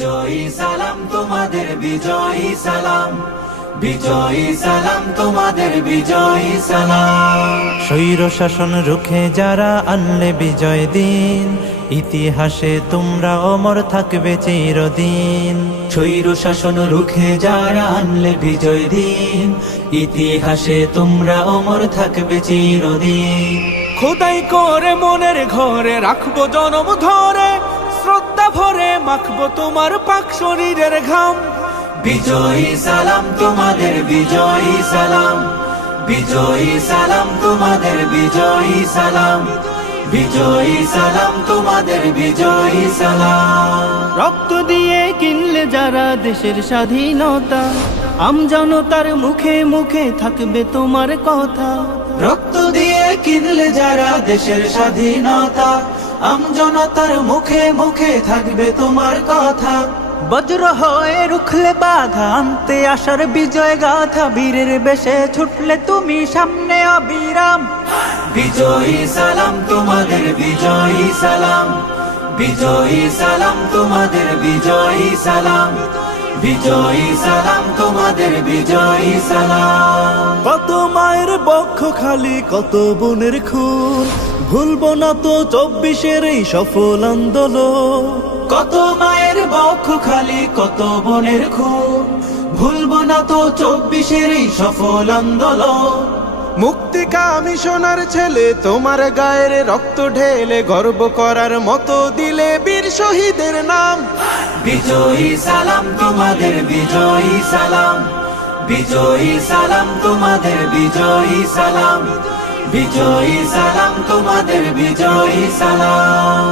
বিজয়ী সালাম তোমাদের, বিজয়ী সালাম, বিজয়ী সালাম তোমাদের, বিজয়ী সালাম। স্বৈর শাসন রুখে যারা আনলে বিজয় দিন, ইতিহাসে তোমরা অমর থাকবে চিরদিন। স্বৈর শাসন রুখে যারা আনলে বিজয় দিন, ইতিহাসে তোমরা অমর থাকবে চিরদিন। খোদাই করে মনের ঘরে রাখবো জনম ধরে, শ্রদ্ধা ভরে মাখবো তোমার পাক শরীরের ঘাম। বিজয়ী সালাম তোমাদের, বিজয়ী সালাম, বিজয়ী সালাম তোমাদের, বিজয়ী সালাম, বিজয়ী সালাম তোমাদের, বিজয়ী সালাম। রক্ত দিয়ে কিনলে যারা দেশের স্বাধীনতা, আমজনতার মুখে মুখে থাকবে তোমার কথা। রক্ত দিয়ে কিনলে যারা দেশের স্বাধীনতা, আমজনতার মুখে মুখে থাকবে তোমার কথা। বজ্র হয়ে রুখলে বাধা, আনতে আসার বিজয় গাথা, বীরের বেশে ছুটলে তুমি সামনে অবিরাম। বিজয়ী সালাম তোমাদের, বিজয়ী সালাম, বিজয়ী সালাম তোমাদের, বিজয়ী সালাম, বিজয়ী সালাম তোমাদের, বিজয়ী সালাম। কত মায়ের বক্ষ খালি, কত বোনের খুন, ভুলবো না তো 24-এর এই সফল আন্দোলন। কত মায়ের বক্ষ খালি, কত বোনের খুন, ভুলবো না তো 24-এর এই সফল আন্দোলন। মুক্তিকামী সোনার ছেলে তোমার গায়ের রক্ত ঢেলে, গর্ব করার মতো দিলে বীর শহীদের নাম। বিজয়ী সালাম তোমাদের, বিজয়ী সালাম, বিজয়ী সালাম তোমাদের, বিজয়ী সালাম, বিজয়ী সালাম তোমাদের, বিজয়ী সালাম।